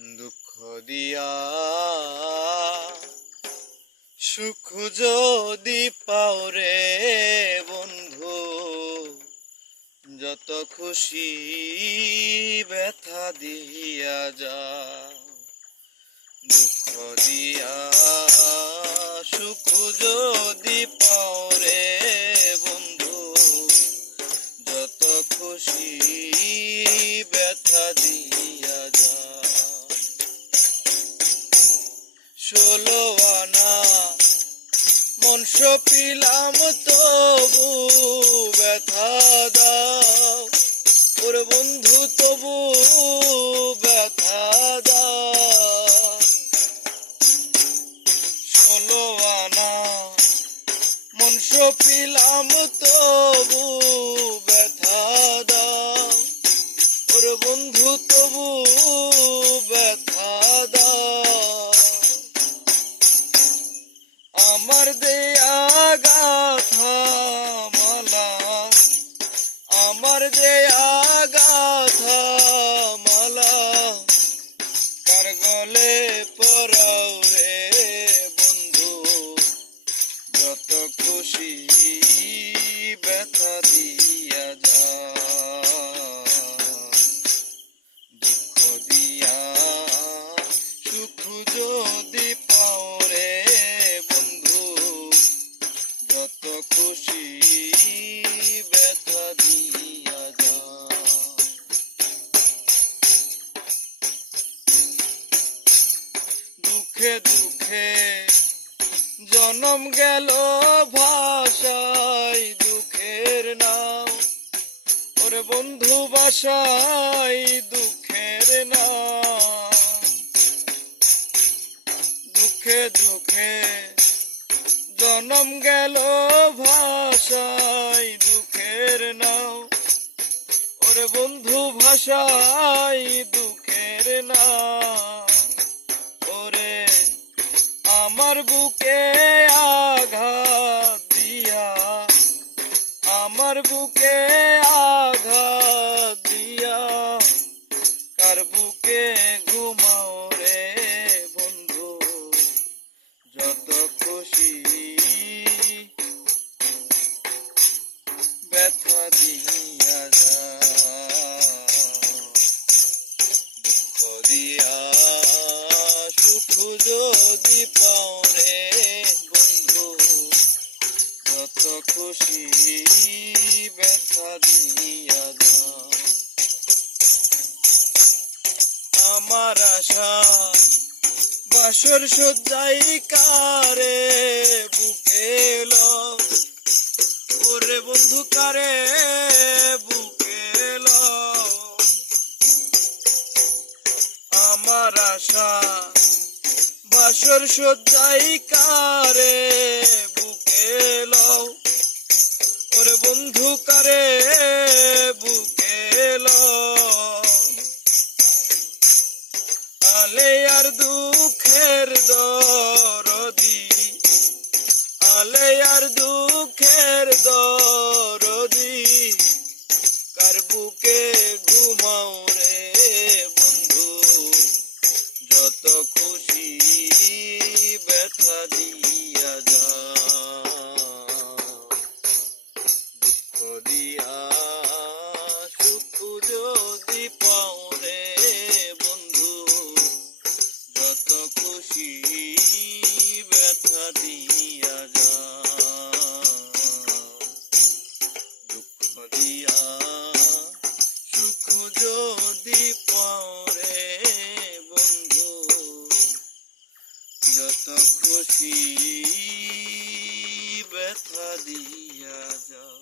দুঃখ দিয়া সুখ যদি পাও রে বন্ধু, যত খুশি ব্যথা দিয়া যাও। দুঃখ দিয়া সুখ যদি পাও রে বন্ধু, যত খুশি ব্যথা দিয়া যাও। 16 আনা মন সপিলাম তবু ব্যথা দাও, ওরে বন্ধু তবু ব্যথা দাও। 16 আনা মন সপিলাম তবু ব্যথা দাও, ওরে বন্ধু তবু ব্যথা দাও। আমার দেয়া গাথা মালা, আমার দেয়া গাথা মালা কার গলে পরাও রে বন্ধু, যত খুশি ব্যথা দিয়া যাও। দুঃখ দিয়া সুখ যদি পাও রে বন্ধু, যত খুশি ব্যথা দিয়া যাও। দুঃখে দুঃখে জনম গেল ভাষায় দুঃখের নাম, ওরে বন্ধু বাসায় দুঃখের নাম। দুঃখে দুঃখে জনম গেল ভাষায় দুঃখের নাম, ওরে বন্ধু ভাষায় দুঃখের নাম। ওরে আমার বুকে আঘাত দিয়া, আমার বুকে আঘাত দিয়া কার বুকে ঘুমাও রে বন্ধু, যত খুশি ব্যথা দিয়া যাও। দুঃখ দিয়া সুখ যদি পাও রে বন্ধু, যত খুশি ব্যথা দিয়া যাও। আমার আশা বাসর সজ্জাই কারে বুকে লও, ওরে বন্ধু কারে বুকে লও। আমার আশা বাসর সজ্জাই কারে বুকে লও, ওরে বন্ধু কারে বুকে লও। আলে আর দুঃখের দরদি, আলে আর দুঃখের দরদি কার বুকে ঘুমাও রে বন্ধু, যত খুশি ব্যথা দিয়া যাও। দুঃখ দিয়া সুখ যদি পাও রে বন্ধু, যত খুশি ব্যথা দিয়া যাও। দুঃখ দিয়া সুখ যদি পাও রে বন্ধু, যত খুশি ব্যথা দিয়া যাও।